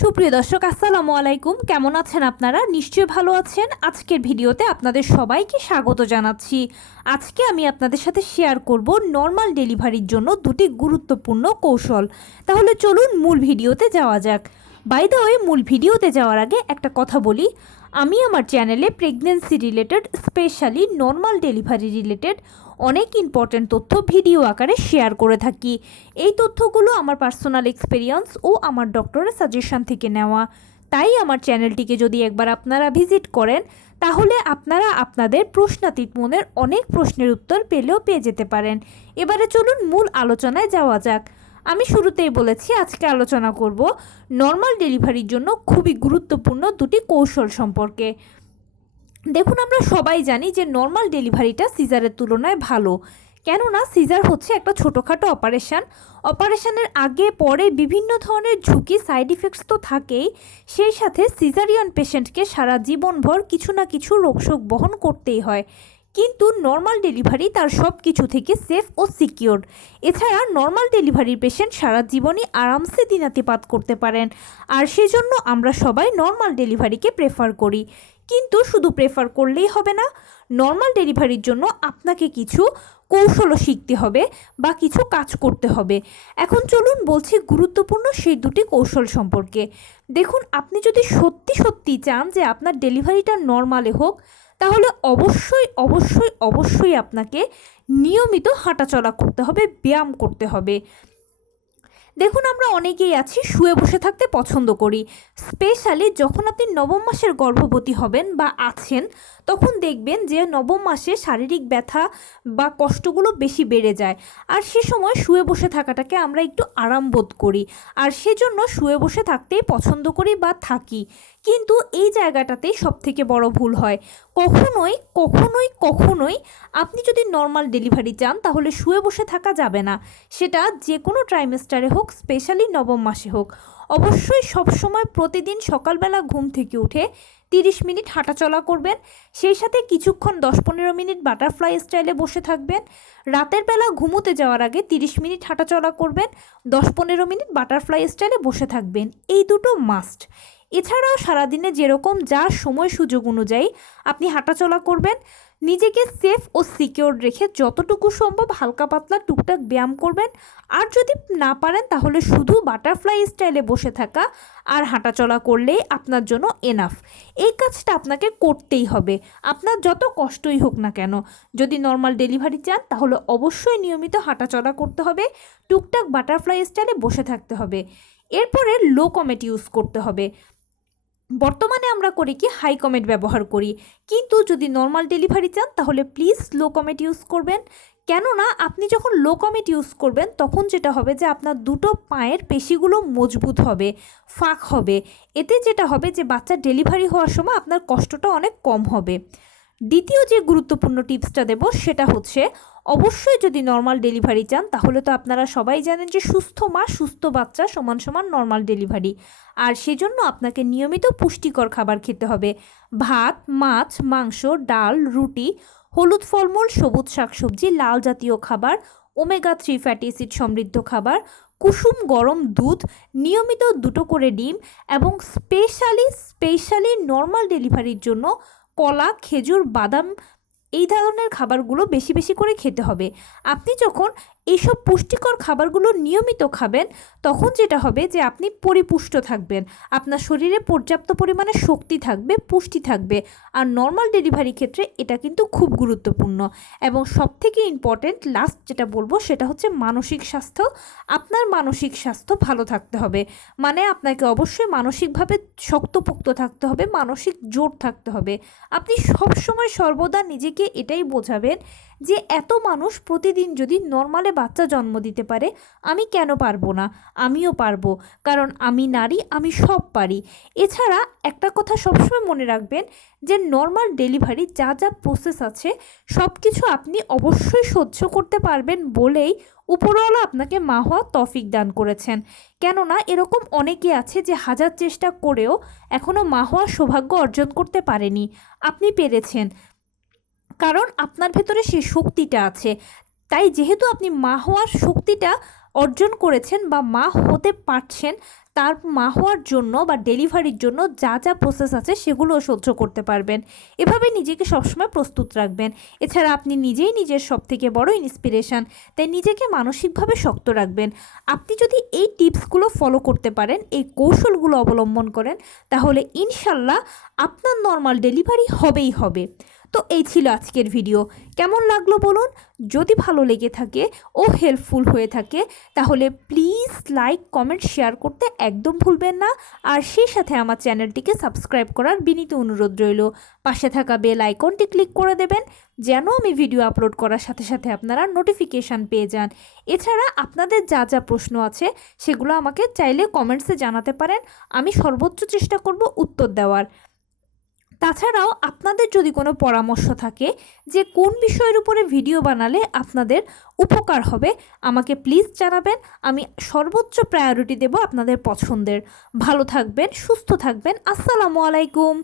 সুপ্রিয় দর্শক, আসসালামু আলাইকুম। কেমন আছেন আপনারা? নিশ্চয়ই ভালো আছেন। আজকের ভিডিওতে আপনাদের সবাইকে স্বাগত জানাচ্ছি। আজকে আমি আপনাদের সাথে শেয়ার করব নর্মাল ডেলিভারির জন্য দুটি গুরুত্বপূর্ণ কৌশল। তাহলে চলুন মূল ভিডিওতে যাওয়া যাক। বাই দ্য ওয়ে, মূল ভিডিওতে যাওয়ার আগে একটা কথা বলি, আমি আমার চ্যানেলে pregnancy related, specially normal delivery related অনেক ইম্পর্ট্যান্ট তথ্য ভিডিও আকারে শেয়ার করে থাকি। এই তথ্যগুলো আমার পার্সোনাল এক্সপিরিয়েন্স ও আমার ডক্টরের সাজেশন থেকে নেওয়া। তাই আমার চ্যানেলটিকে যদি একবার আপনারা ভিজিট করেন, তাহলে আপনারা আপনাদের প্রশ্নাতীত মনের অনেক প্রশ্নের উত্তর পেয়ে যেতে পারেন। এবারে চলুন মূল আলোচনায় যাওয়া যাক। আমি শুরুতেই বলেছি আজকে আলোচনা করব নর্মাল ডেলিভারির জন্য খুবই গুরুত্বপূর্ণ দুটি কৌশল সম্পর্কে। দেখুন, আমরা সবাই জানি যে নর্মাল ডেলিভারিটা সিজারের তুলনায় ভালো। কেননা সিজার হচ্ছে একটা ছোটোখাটো অপারেশনের আগে পরে বিভিন্ন ধরনের ঝুঁকি, সাইড ইফেক্টস তো থাকেই, সেই সাথে সিজারিয়ান পেশেন্টকে সারা জীবনভর কিছু না কিছু রোগশোক বহন করতেই হয়। কিন্তু নর্মাল ডেলিভারি তার সব কিছু থেকে সেফ ও সিকিউরড। এছাড়া নর্মাল ডেলিভারির পেশেন্ট সারা জীবনই আরামসে দিনাতিপাত করতে পারেন, আর সেজন্য আমরা সবাই নর্মাল ডেলিভারিকে প্রেফার করি। কিন্তু শুধু প্রেফার করলেই হবে না, নর্মাল ডেলিভারির জন্য আপনাকে কিছু কৌশলও শিখতে হবে বা কিছু কাজ করতে হবে। এখন চলুন বলছি গুরুত্বপূর্ণ সেই দুটি কৌশল সম্পর্কে। দেখুন, আপনি যদি সত্যি সত্যি চান যে আপনার ডেলিভারিটা নর্মালে হোক, তাহলে অবশ্যই অবশ্যই অবশ্যই আপনাকে নিয়মিত হাঁটাচলা করতে হবে, ব্যায়াম করতে হবে। দেখুন, আমরা অনেকেই আছি শুয়ে বসে থাকতে পছন্দ করি। স্পেশালি যখন আপনি নবম মাসের গর্ভবতী হবেন বা আছেন, তখন দেখবেন যে নবম মাসে শারীরিক ব্যথা বা কষ্টগুলো বেশি বেড়ে যায়, আর সে সময় শুয়ে বসে থাকাটাকে আমরা একটু আরাম বোধ করি, আর সেজন্য শুয়ে বসে থাকতেই পছন্দ করি বা থাকি। কিন্তু এই জায়গাটাতেই সবথেকে বড় ভুল হয়। কখনোই কখনোই কখনোই আপনি যদি নর্মাল ডেলিভারি চান, তাহলে শুয়ে বসে থাকা যাবে না। সেটা যে কোনো ট্রাইমেস্টারে হোক, স্পেশালি নবম মাসে হোক। অবশ্যই সবসময় প্রতিদিন সকালবেলা ঘুম থেকে উঠে 30 মিনিট হাঁটাচলা করবেন, সেই সাথে কিছুক্ষণ 10-15 মিনিট বাটারফ্লাই স্টাইলে বসে থাকবেন। রাতের বেলা ঘুমোতে যাওয়ার আগে 30 মিনিট হাঁটাচলা করবেন, 10-15 মিনিট বাটারফ্লাই স্টাইলে বসে থাকবেন। এই দুটো মাস্ট। এছাড়াও সারাদিনে যেরকম যা সময় সুযোগ অনুযায়ী আপনি হাঁটাচলা করবেন, নিজেকে সেফ ও সিকিউর রেখে যতটুকু সম্ভব হালকা পাতলা টুকটাক ব্যায়াম করবেন। আর যদি না পারেন, তাহলে শুধু বাটারফ্লাই স্টাইলে বসে থাকা আর হাঁটাচলা করলেই আপনার জন্য এনাফ। এই কাজটা আপনাকে করতেই হবে, আপনার যত কষ্টই হোক না কেন। যদি নর্মাল ডেলিভারি চান, তাহলে অবশ্যই নিয়মিত হাঁটাচলা করতে হবে, টুকটাক বাটারফ্লাই স্টাইলে বসে থাকতে হবে। এরপরে লো কমেট ইউজ করতে হবে। বর্তমানে আমরা করি কি, হাই কমেট ব্যবহার করি, কিন্তু যদি নর্মাল ডেলিভারি চান, তাহলে প্লিজ লো কমেট ইউজ করবেন। কেননা আপনি যখন লো কমেট ইউজ করবেন, তখন যেটা হবে যে আপনার দুটো পায়ের পেশিগুলো মজবুত হবে, ফাঁক হবে। এতে যেটা হবে যে বাচ্চার ডেলিভারি হওয়ার সময় আপনার কষ্টটা অনেক কম হবে। দ্বিতীয় যে গুরুত্বপূর্ণ টিপসটা দেব, সেটা হচ্ছে অবশ্যই যদি নর্মাল ডেলিভারি চান, তাহলে তো আপনারা সবাই জানেন যে সুস্থ মা সুস্থ বাচ্চা সমান সমান নর্মাল ডেলিভারি। আর সেজন্য আপনাকে নিয়মিত পুষ্টিকর খাবার খেতে হবে। ভাত, মাছ, মাংস, ডাল, রুটি, হলুদ ফলমূল, সবুজ শাকসবজি, লাল জাতীয় খাবার, ওমেগা 3 ফ্যাটি অ্যাসিড সমৃদ্ধ খাবার, কুসুম গরম দুধ, নিয়মিত 2টো করে ডিম, এবং স্পেশালি নর্মাল ডেলিভারির জন্য কলা, খেজুর, বাদাম, এই ধরনের খাবারগুলো বেশি বেশি করে খেতে হবে। আপনি যখন এইসব পুষ্টিকর খাবারগুলো নিয়মিত খাবেন, তখন যেটা হবে যে আপনি পরিপুষ্ট থাকবেন, আপনার শরীরে পর্যাপ্ত পরিমাণে শক্তি থাকবে, পুষ্টি থাকবে। আর নর্মাল ডেলিভারি ক্ষেত্রে এটা কিন্তু খুব গুরুত্বপূর্ণ। এবং সবথেকে ইম্পর্ট্যান্ট লাস্ট যেটা বলবো, সেটা হচ্ছে মানসিক স্বাস্থ্য। আপনার মানসিক স্বাস্থ্য ভালো থাকতে হবে, মানে আপনাকে অবশ্যই মানসিকভাবে শক্তপোক্ত থাকতে হবে, মানসিক জোর থাকতে হবে। আপনি সবসময় সর্বদা নিজেকে এটাই বোঝাবেন যে এত মানুষ প্রতিদিন যদি নর্মালে বাচ্চা জন্ম দিতে পারে, আমি কেন পারবো না? আমিও পারবো, কারণ আমি নারী, আমি সব পারি। এছাড়া একটা কথা সবসময় মনে রাখবেন যে নর্মাল ডেলিভারি যা যা প্রসেস আছে, সব কিছু আপনি অবশ্যই সহ্য করতে পারবেন বলেই উপরওয়ালা আপনাকে মা হওয়ার তৌফিক দান করেছেন। কেননা এরকম অনেকে আছে যে হাজার চেষ্টা করেও এখনও মা হওয়ার সৌভাগ্য অর্জন করতে পারেনি। আপনি পেরেছেন, কারণ আপনার ভেতরে সেই শক্তিটা আছে। তাই যেহেতু আপনি মা হওয়ার শক্তিটা অর্জন করেছেন বা মা হতে পারছেন, তার মা হওয়ার জন্য বা ডেলিভারির জন্য যা যা প্রসেস আছে সেগুলোও সহ্য করতে পারবেন। এভাবে নিজেকে সবসময় প্রস্তুত রাখবেন। এছাড়া আপনি নিজেই নিজের সবথেকে বড় ইন্সপিরেশন, তাই নিজেকে মানসিকভাবে শক্ত রাখবেন। আপনি যদি এই টিপসগুলো ফলো করতে পারেন, এই কৌশলগুলো অবলম্বন করেন, তাহলে ইনশাল্লাহ আপনার নর্মাল ডেলিভারি হবেই হবে। তো এই ছিল আজকের ভিডিও। কেমন লাগলো বলুন? যদি ভালো লেগে থাকে ও হেল্পফুল হয়ে থাকে তাহলে প্লিজ লাইক, কমেন্ট, শেয়ার করতে একদম ভুলবেন না। আর সেই সাথে আমার চ্যানেলটিকে সাবস্ক্রাইব করার বিনীত অনুরোধ রইল। পাশে থাকা বেল আইকনটি ক্লিক করে দেবেন যেন আমি ভিডিও আপলোড করার সাথে সাথে আপনারা নোটিফিকেশান পেয়ে যান। এছাড়া আপনাদের যা যা প্রশ্ন আছে সেগুলো আমাকে চাইলে কমেন্টসে জানাতে পারেন, আমি সর্বোচ্চ চেষ্টা করব উত্তর দেওয়ার। তাছাড়াও আপনাদের যদি কোনো পরামর্শ থাকে যে কোন বিষয়ের উপরে ভিডিও বানালে আপনাদের উপকার হবে, আমাকে প্লিজ জানাবেন। আমি সর্বোচ্চ প্রায়োরিটি দেব আপনাদের পছন্দের। ভালো থাকবেন, সুস্থ থাকবেন। আসসালামু আলাইকুম।